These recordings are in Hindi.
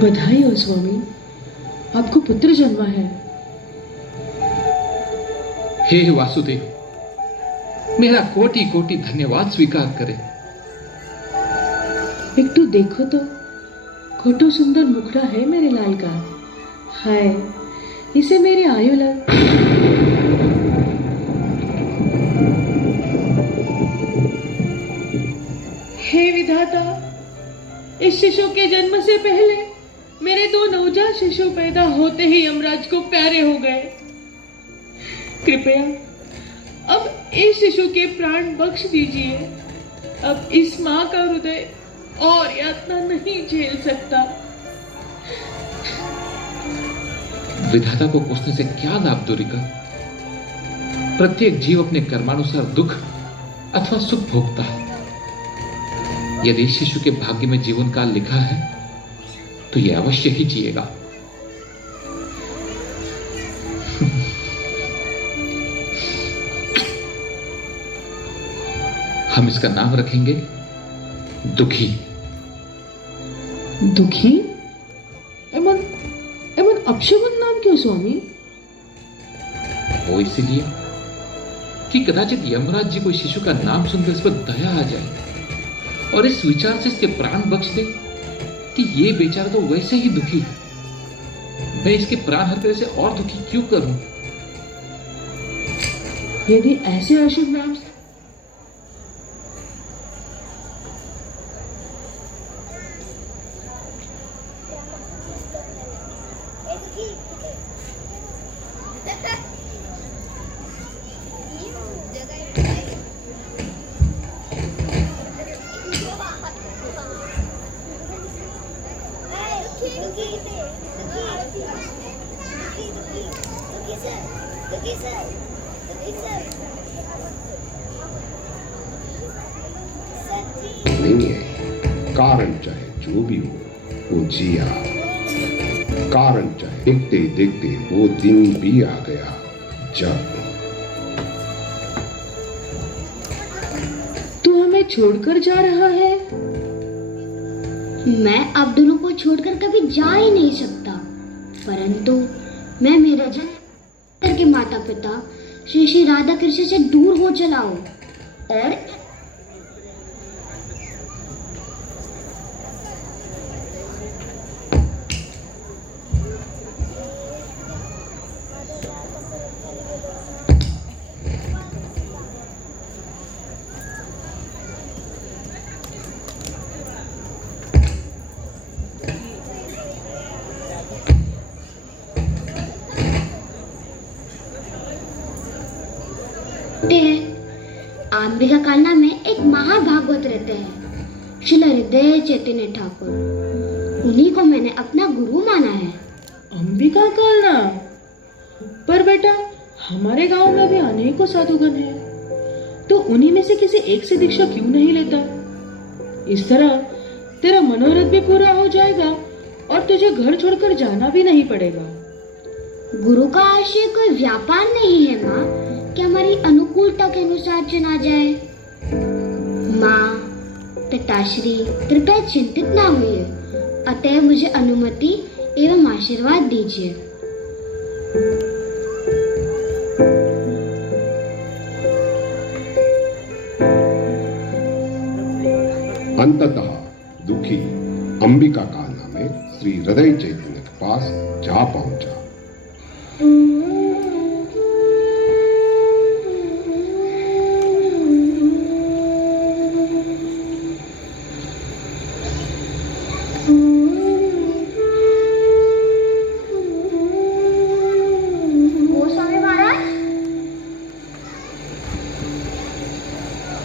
बधाई हो स्वामी, आपको पुत्र जन्मा है। हे वासुदेव, मेरा कोटि कोटि धन्यवाद स्वीकार करें। एकटू देखो तो, खोटो सुंदर मुखड़ा है मेरे लाल का। हाय, इसे मेरी आयु लग। हे विधाता, इस शिशु के जन्म से पहले मेरे दो नवजात शिशु पैदा होते ही यमराज को प्यारे हो गए। कृपया अब इस शिशु के प्राण बख्श दीजिए। अब इस माँ का हृदय और यातना नहीं झेल सकता। विधाता को कोसने से क्या लाभ दुरिका? प्रत्येक जीव अपने कर्मानुसार दुख अथवा सुख भोगता है। यदि इस शिशु के भाग्य में जीवन काल लिखा है तो यह अवश्य ही जिएगा। हम इसका नाम रखेंगे दुखी। दुखी? एमन एमन अपशगुन नाम क्यों स्वामी? वो इसलिए कि कदाचित यमराज जी को शिशु का नाम सुनकर इस पर दया आ जाए और इस विचार से इसके प्राण बख्श दे कि ये बेचारा तो वैसे ही दुखी है, मैं इसके प्राण हत्या से और दुखी क्यों करूं? यदि ऐसे अशुभ नाम नहीं है। कारण चाहे जो भी हो, वो जिया। कारण चाहे देखते देखते वो दिन भी आ गया जब तू हमें छोड़कर जा रहा है। मैं आप दोनों को छोड़कर कभी जा ही नहीं सकता, परंतु मैं मेरे जन्म के माता पिता श्री श्री राधा कृष्ण से दूर हो चला हूं और अंबिका कालना में एक महाभागवत रहते हैं, श्री हृदय चैतन्य ठाकुर। उन्हीं को मैंने अपना गुरु माना है। अंबिका कालना? पर बेटा, हमारे गांव में भी अनेकों साधुगण हैं, तो उन्हीं में से किसी एक से दीक्षा क्यों नहीं लेता? इस तरह तेरा मनोरथ भी पूरा हो जाएगा और तुझे घर छोड़कर जाना भी नहीं पड़ेगा। गुरु का आशय कोई व्यापार नहीं है माँ, कि हमारी अनुकूलता के अनुसार चुना जाए। माँ, पिताश्री कृपया चिंतित ना हुइए, अतः मुझे अनुमति एवं आशीर्वाद दीजिए। अंततः दुखी अंबिका कालना में श्री हृदय चैतन्य के पास जा पहुंचा।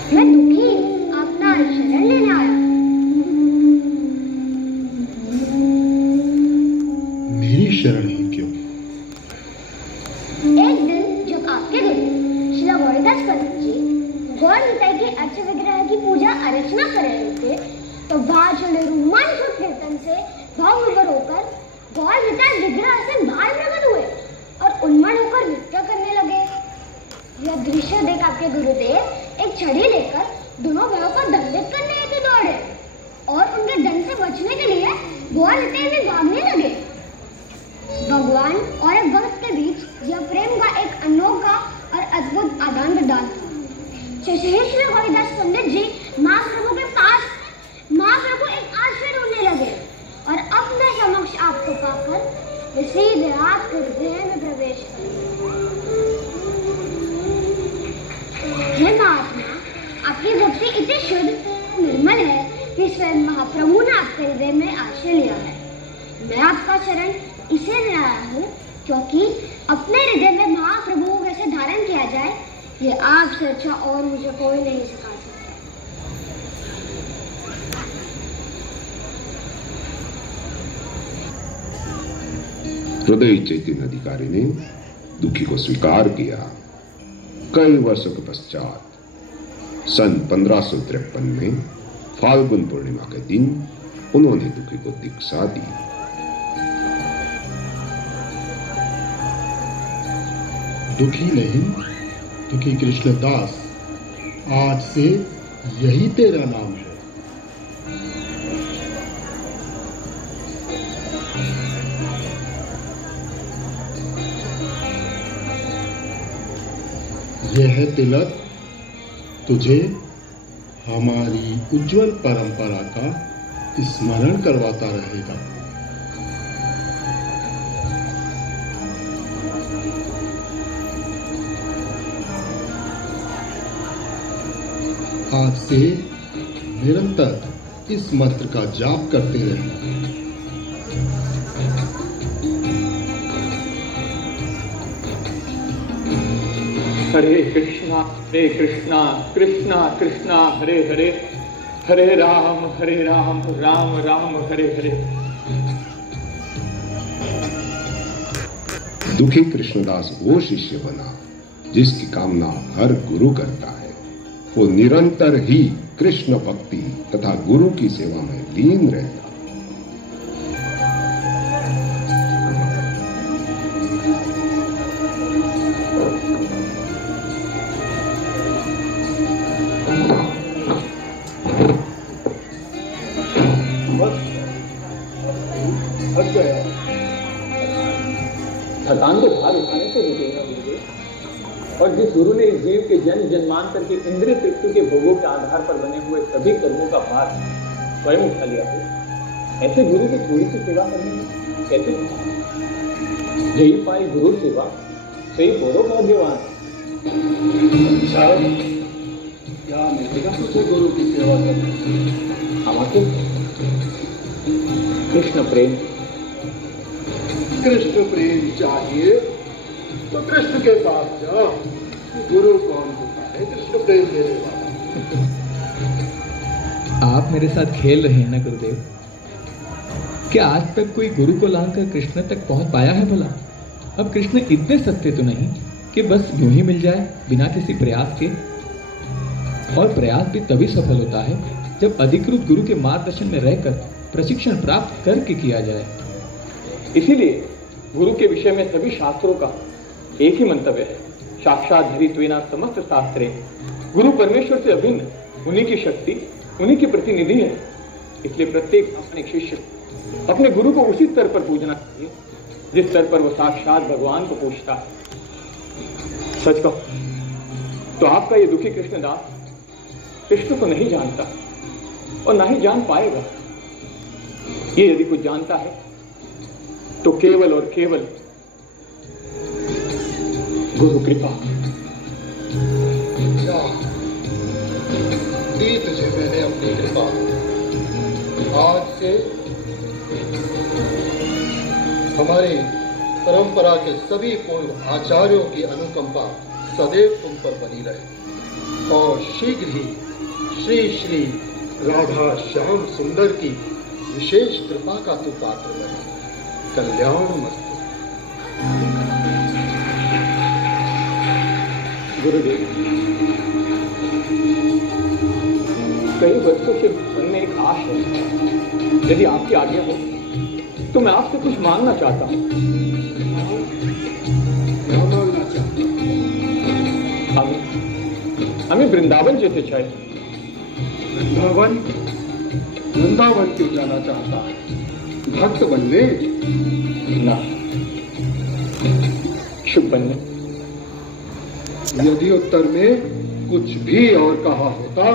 मैं दुखी अपना शरण लेने आया। मेरी शरण ही क्यों? एक दिन जब आपके गुरु श्री गौरीदास पंडित जी गौर निताई के अर्च विग्रह की पूजा अर्चना कर रहे थे, तो वहां चले रोमांचक कीर्तन से भाव विभोर होकर गौर निताई विग्रह से बाहर प्रकट हुए और उन्मत्त होकर नृत्य करने लगे। यह दृश्य देख आपके गुरुदेव एक छड़ी लेकर दोनों भाइयों को दंडित करने हेतु दौड़े और उनके दंड से बचने के लिए ग्वाल हिताई में भागने लगे। भगवान और एक भक्त के बीच यह प्रेम का एक अनोखा और अद्भुत आदान प्रदान था। श्री हरिदास पंडित जी महाप्रभु के पास महाप्रभु एक आश्रय ढूंढने लगे और अपने समक्ष आपको पाकर वे सीधे आपके हृदय में प्रवेश कर। हे महात्मा, आपकी भक्ति इतनी शुद्ध निर्मल है कि स्वयं महाप्रभु ने आपके हृदय में आश्रय लिया है। मैं आपका शरण इसलिए ले आया हूँ क्योंकि अपने हृदय में महाप्रभु को कैसे धारण किया जाए ये आपसे अच्छा और मुझे कोई नहीं सिखा सकता। हृदय चैतन्य अधिकारी ने दुखी को स्वीकार किया। कई वर्षों के पश्चात सन 1553 में फाल्गुन पूर्णिमा के दिन उन्होंने दुखी को दीक्षा दी। दुखी नहीं, दुखी कृष्णदास, आज से यही तेरा नाम है। यह तिलक तुझे हमारी उज्जवल परंपरा का स्मरण करवाता रहेगा। आज से निरंतर इस मंत्र का जाप करते रहें। हरे कृष्णा कृष्णा कृष्णा हरे हरे, हरे राम राम राम हरे हरे। दुखी कृष्णदास वो शिष्य बना जिसकी कामना हर गुरु करता है। वो निरंतर ही कृष्ण भक्ति तथा गुरु की सेवा में लीन रहता। थकान को भार उठाने से रुकेगा गुरुदेव। और जिस गुरु ने इस जीव के जन्म जन्मांतर के इंद्रिय तृप्ति के भोगों के आधार पर बने हुए सभी कर्मों का भार स्वयं उठा लिया हो, ऐसे गुरु की थोड़ी सी सेवा करनी है कैसे? यही पाई गुरु सेवा सही बोलो भाग्यवान। क्या मिलेगा तुझे गुरु की सेवा करने? हमारे कृष्ण प्रेम। कृष्ण प्रेम चाहिए तो कृष्ण के पास जाओ। गुरु कौन होता है कृष्ण प्रेम देने वाला? आप मेरे साथ खेल रहे हैं ना गुरुदेव? क्या आज तक कोई गुरु को लाकर कृष्ण तक पहुंच पाया है भला? अब कृष्ण इतने सत्य तो नहीं कि बस यूं ही मिल जाए बिना किसी प्रयास के। और प्रयास भी तभी सफल होता है जब अधिकृत गुरु के मार्गदर्शन में रहकर प्रशिक्षण प्राप्त करके किया जाए। इसीलिए गुरु के विषय में सभी शास्त्रों का एक ही मंतव्य है, साक्षात धरित्वेना समस्त शास्त्रे। गुरु परमेश्वर से अभिन्न, उन्हीं की शक्ति, उन्हीं की प्रतिनिधि है। इसलिए प्रत्येक प्रामाणिक शिष्य अपने गुरु को उसी स्तर पर पूजना चाहिए जिस स्तर पर वो साक्षात भगवान को पूजता है। सच कहो तो आपका ये दुखी कृष्णदास कृष्ण को नहीं जानता और ना ही जान पाएगा। ये यदि कुछ जानता है तो केवल और केवल गुरु कृपा। दी तुझे मैंने अपनी कृपा। आज से हमारी परंपरा के सभी पूर्व आचार्यों की अनुकंपा सदैव तुम पर बनी रहे और शीघ्र ही श्री श्री राधा श्याम सुंदर की विशेष कृपा का तू पात्र बने। कल्याण मस्तु। गुरुदेव, कई वर्षों से मन में एक आश है। यदि आपकी आज्ञा हो तो मैं आपसे कुछ मांगना चाहता हूँ। हमें वृंदावन जैसे चाहिए। वृंदावन क्यों जाना चाहता है? भक्त बनने? ना, शुभ बनने। यदि उत्तर में कुछ भी और कहा होता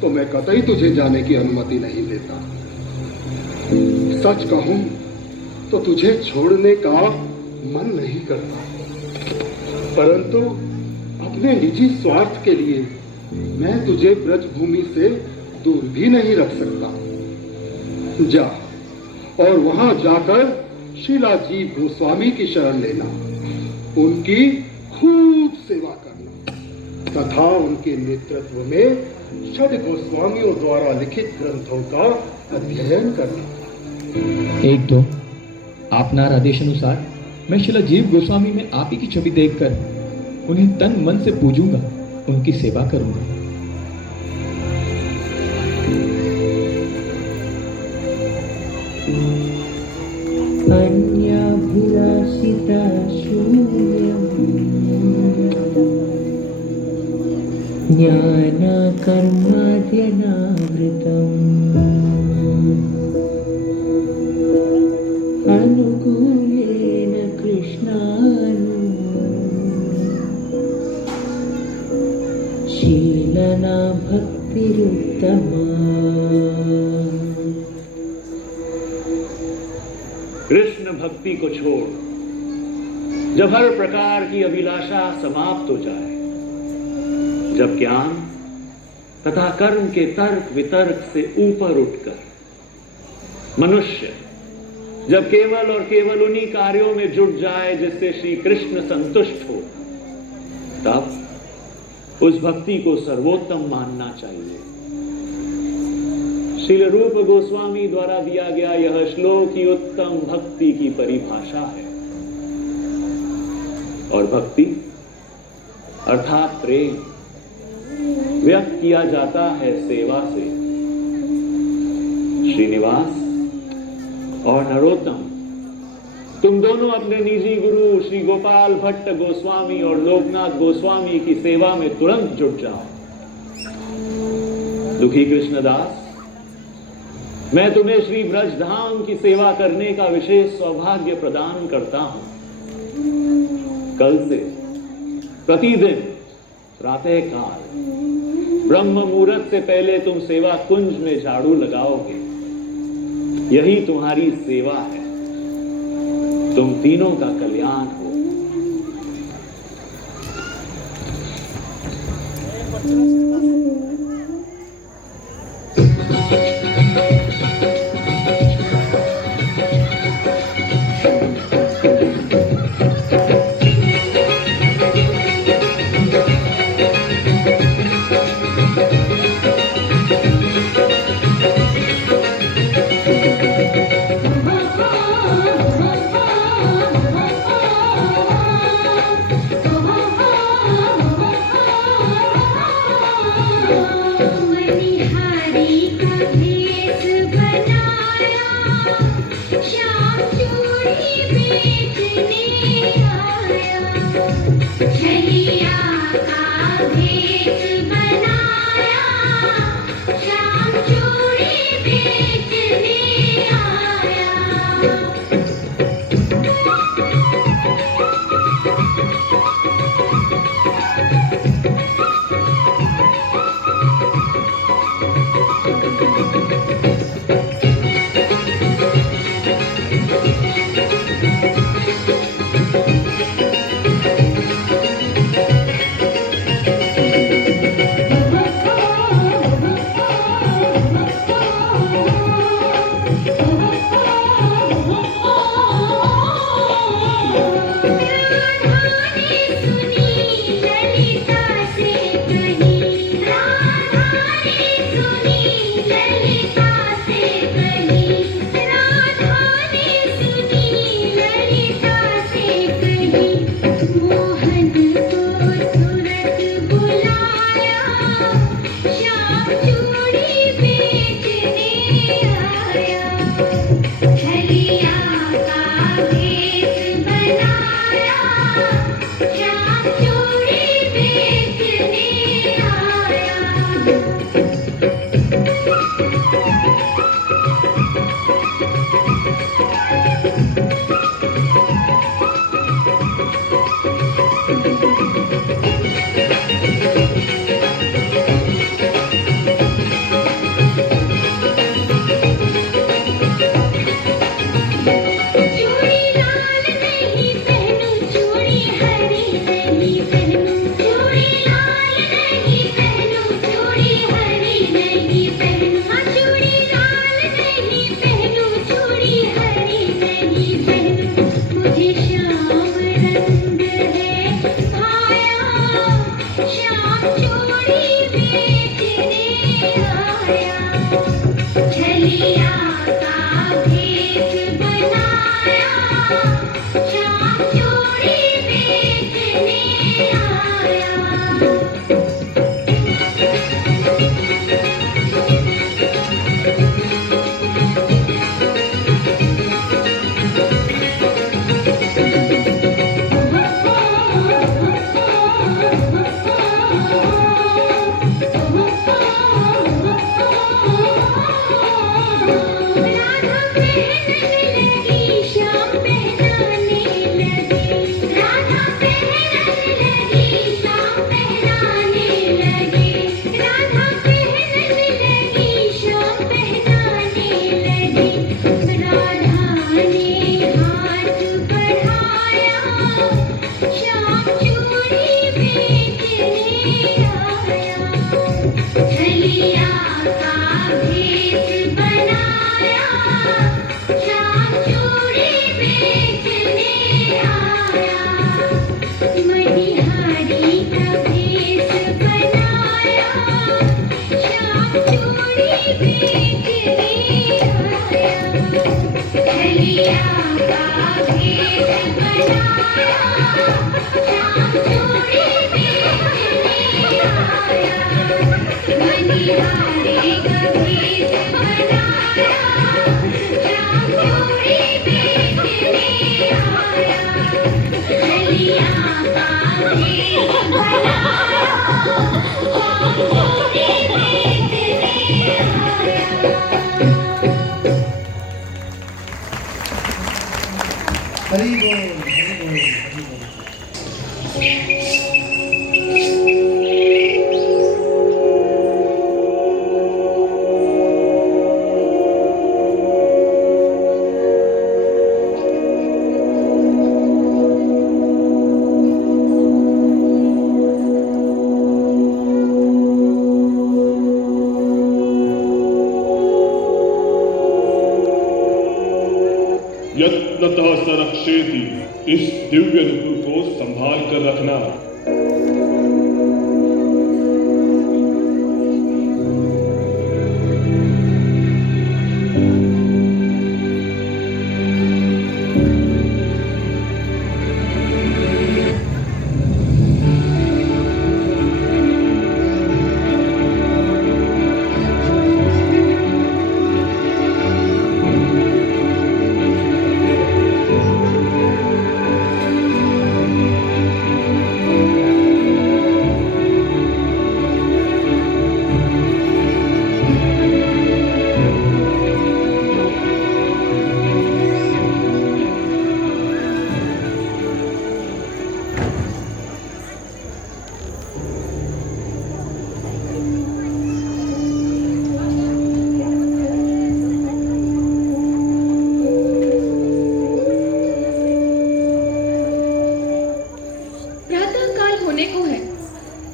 तो मैं कतई तुझे जाने की अनुमति नहीं देता। सच कहूं तो तुझे छोड़ने का मन नहीं करता, परंतु अपने निजी स्वार्थ के लिए मैं तुझे ब्रजभूमि से दूर भी नहीं रख सकता। जा और वहां जाकर शीला जीव गोस्वामी की शरण लेना, उनकी खूब सेवा करना तथा उनके नेतृत्व में षड गोस्वामियों द्वारा लिखित ग्रंथों का अध्ययन करना। एक दो आपनार आदेश अनुसार मैं शिला जीव गोस्वामी में आप ही की छवि देखकर उन्हें तन मन से पूजूंगा, उनकी सेवा करूंगा। अन्याभिलाषिता शून्यम् ज्ञानकर्माद्यनावृतम् अनुकूलेन कृष्णानु शीलना भक्तिरुत्तमा। कृष्ण भक्ति को छोड़ जब हर प्रकार की अभिलाषा समाप्त हो जाए, जब ज्ञान तथा कर्म के तर्क वितर्क से ऊपर उठकर मनुष्य जब केवल और केवल उन्हीं कार्यों में जुट जाए जिससे श्री कृष्ण संतुष्ट हो, तब उस भक्ति को सर्वोत्तम मानना चाहिए। श्रील रूप गोस्वामी द्वारा दिया गया यह श्लोक ही उत्तम भक्ति की परिभाषा है। और भक्ति अर्थात प्रेम व्यक्त किया जाता है सेवा से। श्रीनिवास और नरोत्तम, तुम दोनों अपने निजी गुरु श्री गोपाल भट्ट गोस्वामी और लोकनाथ गोस्वामी की सेवा में तुरंत जुट जाओ। दुखी कृष्णदास, मैं तुम्हें श्री ब्रजधाम की सेवा करने का विशेष सौभाग्य प्रदान करता हूं। कल से प्रतिदिन प्रातः काल ब्रह्म मुहूर्त से पहले तुम सेवा कुंज में झाड़ू लगाओगे। यही तुम्हारी सेवा है। तुम तीनों का कल्याण हो। हरि बोल, हरि बोल, हरि बोल। यत्नतः संरक्षेति, इस दिव्य नुपुर को संभाल कर रखना।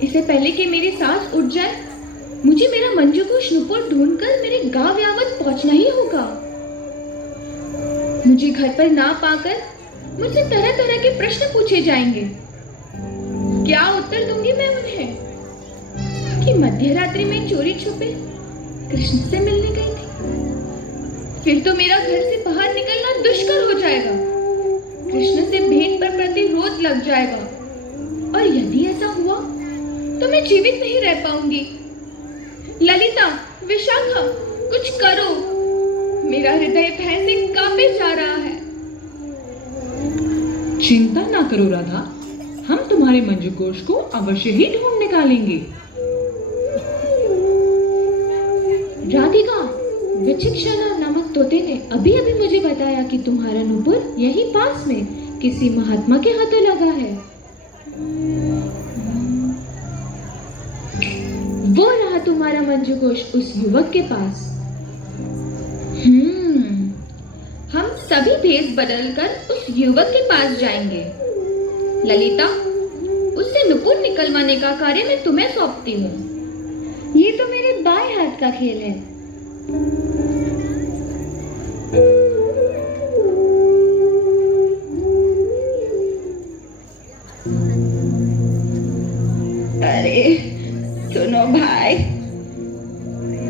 इससे पहले कि मेरी सांस उठ जाए, मुझे मेरा मंजूकुश नुपुर ढूंढकर मेरे गांव यावत पहुंचना ही होगा। मुझे घर पर ना पाकर मुझसे तरह तरह के प्रश्न पूछे जाएंगे। क्या उत्तर दूंगी मैं उन्हें कि मध्य रात्रि में चोरी छुपे कृष्ण से मिलने गई थी। फिर तो मेरा घर से बाहर निकलना दुष्कर हो जाएगा। कृष्ण से भेंट पर प्रतिरोध लग जाएगा, और यदि ऐसा हुआ तो मैं जीवित नहीं रह पाऊंगी। ललिता, विशाखा, कुछ करो, मेरा हृदय भय से कांपे जा रहा है। चिंता ना करो राधा, हम तुम्हारे मंजूकोश को अवश्य ही ढूंढ निकालेंगे। राधिका, विचिक्षणा नामक तोते ने अभी अभी मुझे बताया कि तुम्हारा नुपुर यहीं पास में किसी महात्मा के हाथों लगा है। वो रहा तुम्हारा मंजूकोश उस युवक के पास। हम सभी भेष बदलकर उस युवक के पास जाएंगे। ललिता, उससे नुपुर निकलवाने का कार्य मैं तुम्हें सौंपती हूँ। ये तो मेरे बाएं हाथ का खेल है। अरे सुनो भाई,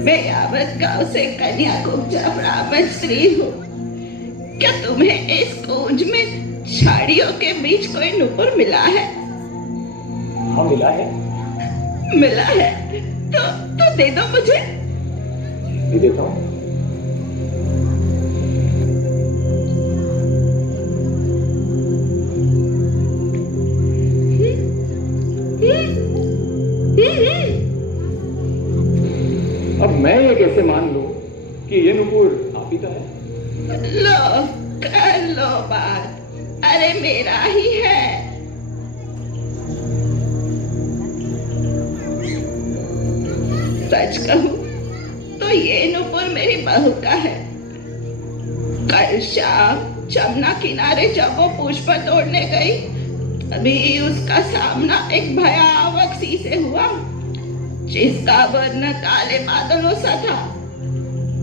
मैं यावत गांव से कन्याकुब्जा ब्राह्मण स्त्री हूँ। क्या तुम्हें इस कुंज में झाड़ियों के बीच कोई नुपुर मिला है? हाँ, मिला है। मिला है तो दे दो मुझे। दे देता हूँ। अब मैं ये कैसे मान लूं कि ये नुपुर आप ही का है? लो, कर लो बात। अरे मेरा ही है। सच कहूं तो ये नुपुर मेरी बहू का है। कल शाम जमुना किनारे जब वो पुष्प तोड़ने गई, तभी उसका सामना एक भयावह सी से हुआ, जिसका वर्ण काले बादलों सा था।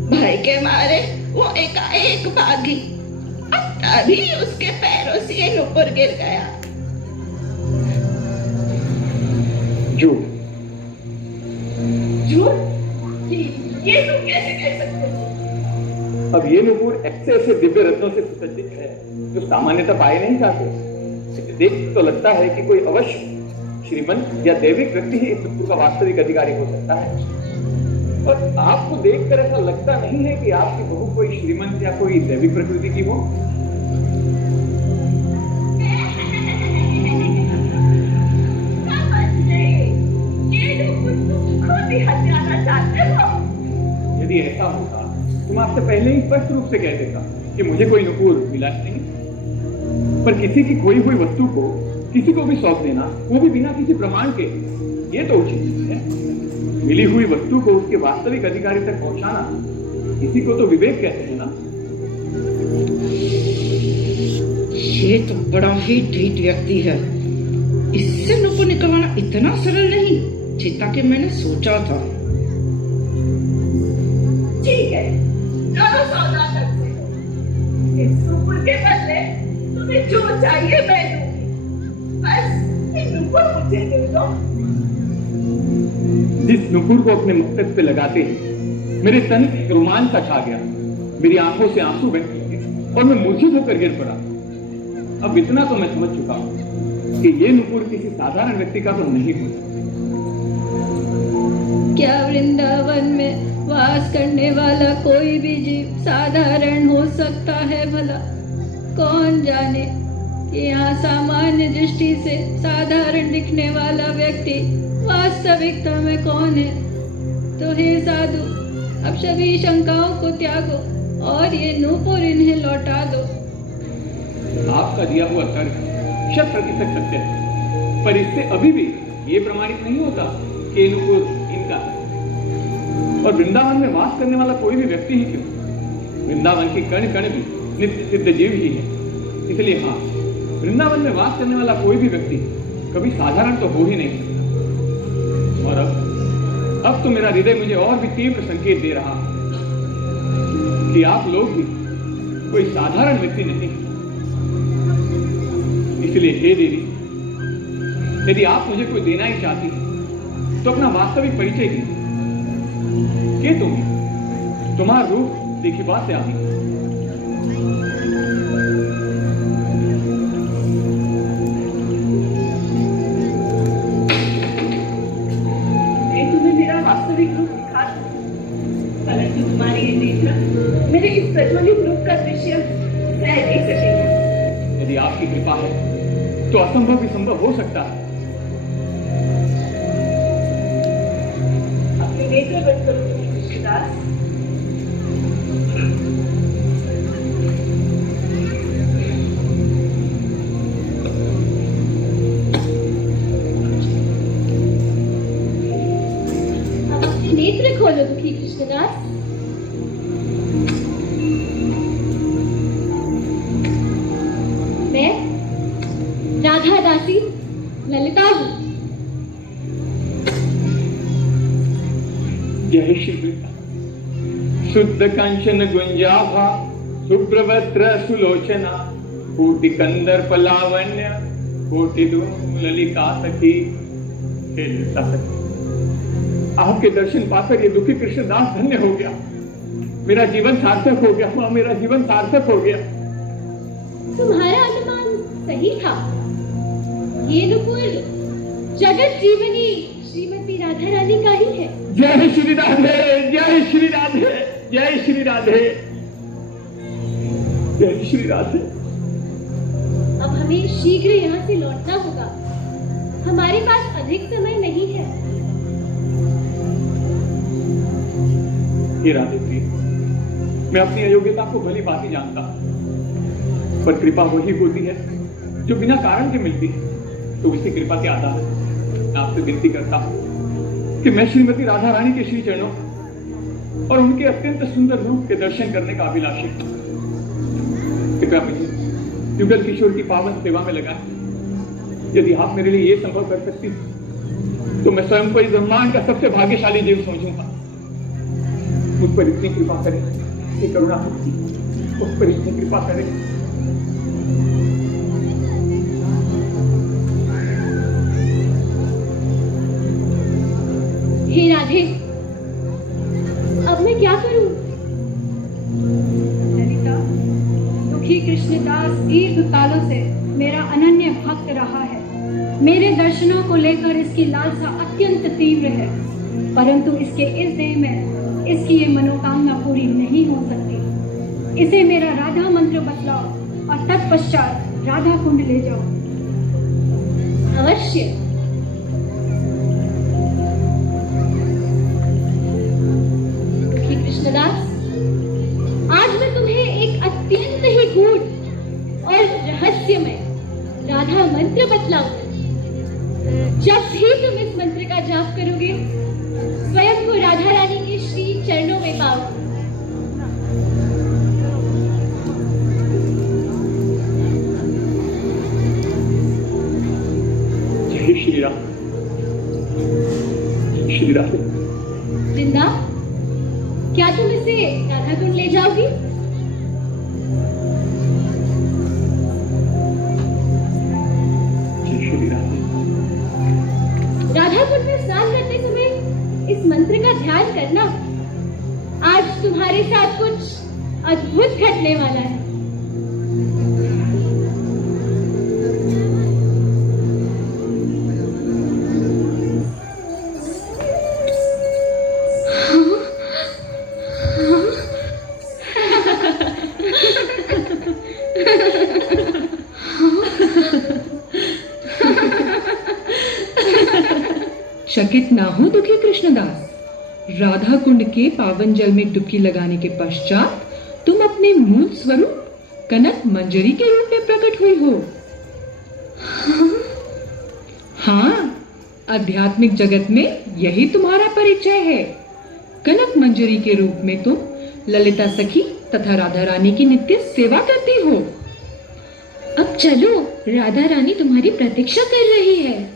भय के मारे वो एकाएक भागी, तभी उसके पैरों से ये नुपुर गिर गया। झूठ? ये तुम कैसे कह सकते हो? अब ये नुपुर ऐसे दिव्य रत्नों से सुसज्जित है जो सामान्यतः पाए नहीं जाते। देख तो लगता है कि कोई अवश्य श्रीमंत या दैविक व्यक्ति ही इस नुपुर का वास्तविक अधिकारी हो सकता है। और आपको देखकर ऐसा लगता नहीं है कि आपकी बहू कोई श्रीमंत या कोई दैविक प्रकृति की हो? यहाँ से आना चाहते हो? यदि ऐसा होता तो मैं आपसे पहले ही स्पष्ट रूप से कह देता कि मुझे कोई नुपुर मिला ही नहीं। पर किसी की खोई हुई वस्तु को किसी को भी सौंप देना, वो भी बिना किसी प्रमाण के, ये तो उचित नहीं है। मिली हुई वस्तु को उसके वास्तविक अधिकारी तक पहुंचाना, इसी को तो विवेक कहते हैं ना। ये तो बड़ा ही ढीठ व्यक्ति है। इससे नुपुर निकलवाना इतना सरल नहीं जितना कि मैंने सोचा था। ठीक है, चलो सौदा करते हो। इस नुपुर के बदले तुम्हें जो चाहिए मैं दूंगी। बस ये नुपुर मुझे दे दो। जिस नुपुर को अपने मस्तक पे लगाते ही मेरे तन में रोमांच सा छा गया, मेरी आंखों से आंसू बह गए और मैं मूर्छित होकर गिर पड़ा। अब इतना तो मैं समझ चुका हूं कि ये नुपुर किसी साधारण व्यक्ति का तो नहीं हो सकता। क्या वृंदावन में वास करने वाला कोई भी जीव साधारण हो सकता है भला? कौन जाने कि यहाँ सामान्य दृष्टि से साधारण दिखने वाला व्यक्ति वास्तविकता में कौन है। तो हे साधु, अब सभी शंकाओं को त्यागो और ये नुपुर इन्हें लौटा दो। आपका दिया हुआ तर्क 100% सत्य है, पर इससे अभी भी ये प्रमाणित नहीं होता कि ये नुपुर इनका है। और वृंदावन में वास करने वाला कोई भी व्यक्ति ही क्यों, वृंदावन की कण कण भी नित्य सिद्ध जीव ही है। इसलिए हाँ, वृंदावन में वास करने वाला कोई भी व्यक्ति कभी साधारण तो हो ही नहीं सकता। और अब तो मेरा हृदय मुझे और भी तीव्र संकेत दे रहा है कि आप लोग भी कोई साधारण व्यक्ति नहीं। इसलिए हे देवी, यदि आप मुझे कोई देना ही चाहती तो अपना वास्तविक परिचय दीजिए। के तुम्हारा रूप देखी बात से आती। मैं तुम्हें मेरा वास्तविक रूप दिखा दूं, परंतु तुम्हारी ये नेत्र मेरे इस प्रज्वलित रूप का दृश्य सह नहीं सकेंगे। यदि आपकी कृपा है तो असंभव भी संभव हो सकता है। अपने नेत्र बंद करो कृष्णदास। अब अपने नेत्र खोलो दुखी कृष्णदास। मैं राधा दासी ललिता हूँ। जय श्री शुद्ध कंचन गुंजाभा शुभ्रवस्त्र सुलोचना कोटि कंदर्प लावण्य कोटि धूम ललिता सखी। हे ललिता सखी, आपके दर्शन पाकर ये दुखी कृष्णदास धन्य हो गया। मेरा जीवन सार्थक हो गया मां, मेरा जीवन सार्थक हो गया। तुम्हारा अनुमान सही था। ये नुपुर जगत जीवनी श्रीमती राधा रानी का ही है। जय श्री राधे, जय श्री राधे, जय श्री राधे, जय श्री राधे। अब हमें शीघ्र यहाँ से लौटना होगा, हमारे पास अधिक समय नहीं है। हे राधे प्रिय, मैं अपनी अयोग्यता को भली भांति जानता हूं, पर कृपा वही होती है जो बिना कारण के मिलती है। तो इसी कृपा के आधार मैं आपसे विनती करता हूं कि मैं श्रीमती राधा रानी के श्री चरणों और उनके अत्यंत सुंदर रूप के दर्शन करने का अभिलाषी हूं। कृपया मुझे युगल किशोर की पावन सेवा में लगाएं। यदि आप मेरे लिए ये संभव कर सकती तो मैं स्वयं को इस ब्रह्मांड का सबसे भाग्यशाली जीव समझूंगा। मुझ पर इतनी कृपा करें कि करुणा उस पर इतनी कृपा करें। हे राधे, अब मैं क्या करूं? ललिता, दुखी कृष्णदास दीर्घ कालों से मेरा अनन्य भक्त रहा है। मेरे दर्शनों को लेकर इसकी लालसा अत्यंत तीव्र है, परंतु इसके इस देह में इसकी ये मनोकामना पूरी नहीं हो सकती। इसे मेरा राधा मंत्र बतलाओ और तत्पश्चात राधा कुंड ले जाओ। अवश्य। जब भी तुम इस मंत्र का जाप करोगे स्वयं को राधा रानी के श्री चरणों में पाओ। जय श्री राम। श्री राधे। जिंदा, क्या तुम इसे राधा कुंड ले जाओगी? जय श्री राधे। राधा कुंड में स्नान करते समय इस मंत्र का ध्यान करना। आज तुम्हारे साथ कुछ अद्भुत घटने वाला है। चकित ना हो दुखी कृष्णदास। राधा कुंड के पावन जल में डुबकी लगाने के पश्चात तुम अपने मूल स्वरूप कनक मंजरी के रूप में प्रकट हुई हो। हाँ, आध्यात्मिक जगत में यही तुम्हारा परिचय है। कनक मंजरी के रूप में तुम ललिता सखी तथा राधा रानी की नित्य सेवा करती हो। अब चलो, राधा रानी तुम्हारी प्रतीक्षा कर रही है।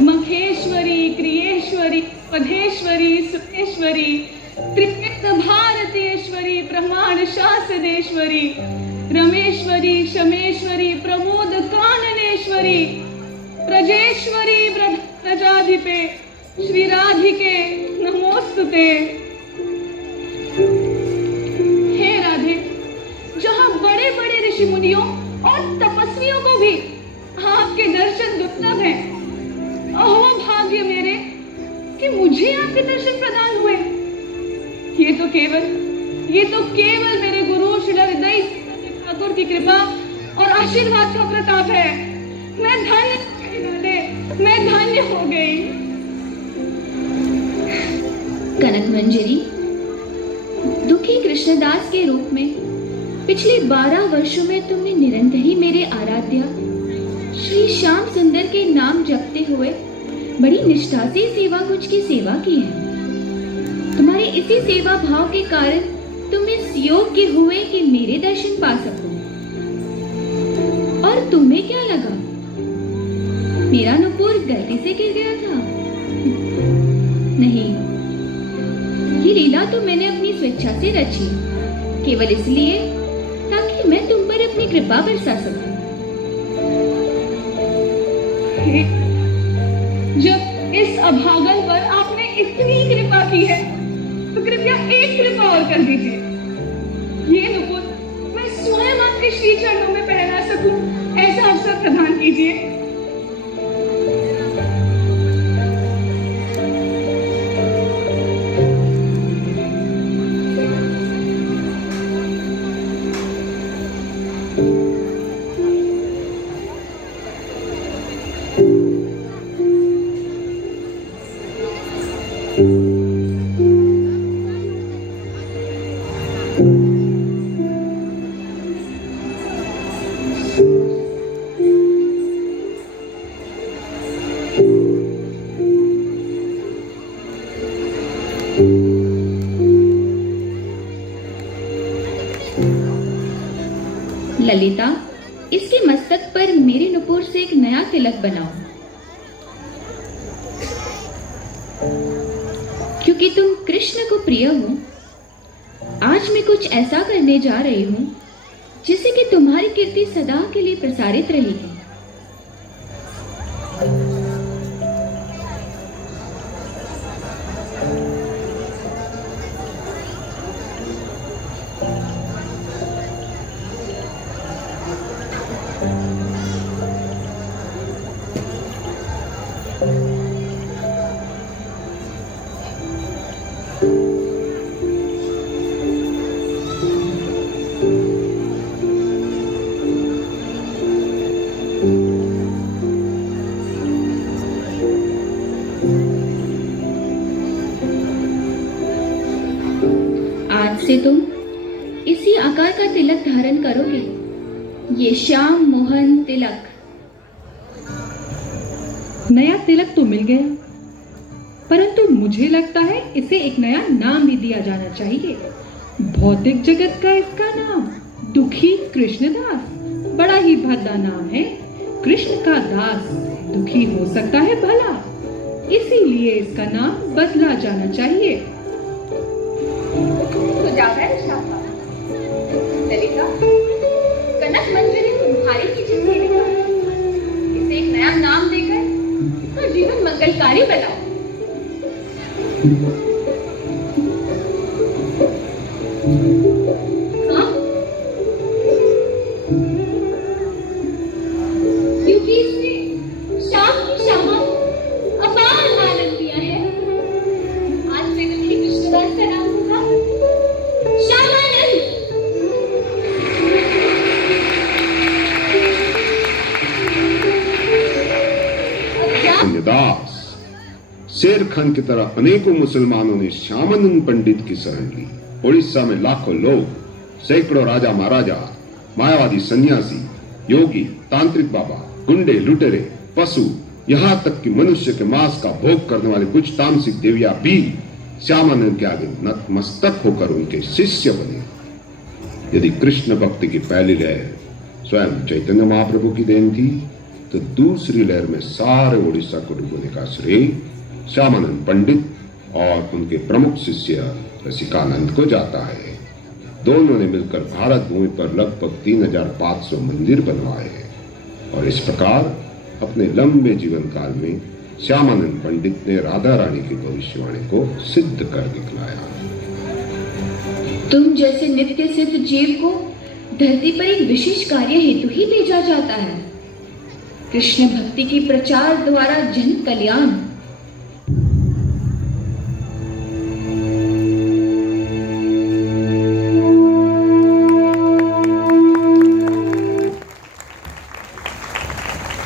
मखेश्वरी, क्रियेश्वरी, पदेश्वरी, सुरेश्वरी, त्रिवेद भारतीश्वरी, ब्रह्मांड शासदेश्वरी, रमेश्वरी, शमेश्वरी, प्रमोद काननेश्वरी, प्रजेश्वरी, प्रजाधिपे, श्री राधिके नमोस्तुते। हे राधे, जहाँ बड़े बड़े ऋषि मुनियों और तपस्वियों को भी आपके दर्शन दुर्लभ हैं, अहो भाग्य मेरे कि मुझे आपके दर्शन प्रदान हुए। ये तो केवल मेरे गुरु श्री हृदय ठाकुर की कृपा और आशीर्वाद का प्रताप है। मैं धन्य हो गई। कनक मंजरी, दुखी कृष्णदास के रूप में पिछले 12 वर्षों में तुमने निरंतर ही मेरे आराध्य श्री श्याम सुंदर के नाम जपते हुए बड़ी निष्ठा से सेवा कुछ की सेवा की है। तुम्हारे इसी सेवा भाव के कारण तुम इस योग्य हुए कि मेरे दर्शन पा सको। और तुम्हें क्या लगा मेरा नुपुर गलती से गिर गया था? नहीं, ये लीला तो मैंने अपनी स्वेच्छा से रची, केवल इसलिए ताकि मैं तुम पर अपनी कृपा बरसा सकूं। जब इस अभागन पर आपने इतनी कृपा की है तो कृपया एक कृपा और कर दीजिए। ये नुपुर मैं स्वयं आपके श्री चरणों में पहना सकूं, ऐसा अवसर प्रदान कीजिए। ललिता, इसके मस्तक पर मेरे नुपुर से एक नया तिलक बनाओ, क्योंकि तुम कृष्ण को प्रिय हो। आज मैं कुछ ऐसा करने जा रही हूँ जिससे कि तुम्हारी कीर्ति सदा के लिए प्रसारित रहेगी। करोगे? ये श्याम मोहन तिलक। नया तिलक तो मिल गया, परंतु मुझे लगता है इसे एक नया नाम भी दिया जाना चाहिए। भौतिक जगत का इसका नाम दुखी कृष्णदास, बड़ा ही भद्दा नाम है। कृष्ण का दास दुखी हो सकता है भला, इसीलिए इसका नाम बदला जाना चाहिए। ललिता, कनक मंजरी तुम्हारी की चिट्ठी लिखा, इसे एक नया नाम देकर इसका जीवन मंगलकारी बनाओ। हाँ? क्योंकि इसने शाम की शामा अपार आनंद दिया है। आज से दुखी कृष्णदास का नाम होगा श्यामानंद। दास शेर खान की तरह अनेकों मुसलमानों ने श्यामानंद पंडित की शरण ली। उड़ीसा में लाखों लोग, सैकड़ों राजा महाराजा, मायावादी सन्यासी, योगी, तांत्रिक बाबा, गुंडे, लुटेरे, पशु, यहाँ तक कि मनुष्य के मांस का भोग करने वाले कुछ तामसिक देवियां भी श्यामानंद के आगे नतमस्तक होकर उनके शिष्य बने। यदि कृष्ण भक्ति की पहली लहर स्वयं चैतन्य महाप्रभु की देन थी, तो दूसरी लहर में सारे उड़ीसा को डुबोने का श्रेय श्यामानंद पंडित और उनके प्रमुख शिष्य रसिकानंद को जाता है। दोनों ने मिलकर भारत भूमि पर लगभग 3500 मंदिर बनवाए और इस प्रकार अपने लंबे जीवन काल में श्यामानंद पंडित ने राधा रानी की भविष्यवाणी को सिद्ध कर दिखलाया। तुम जैसे नित्य सिद्ध जीव को धरती पर एक विशेष कार्य हेतु ही भेजा जाता है। कृष्ण भक्ति की प्रचार द्वारा जन कल्याण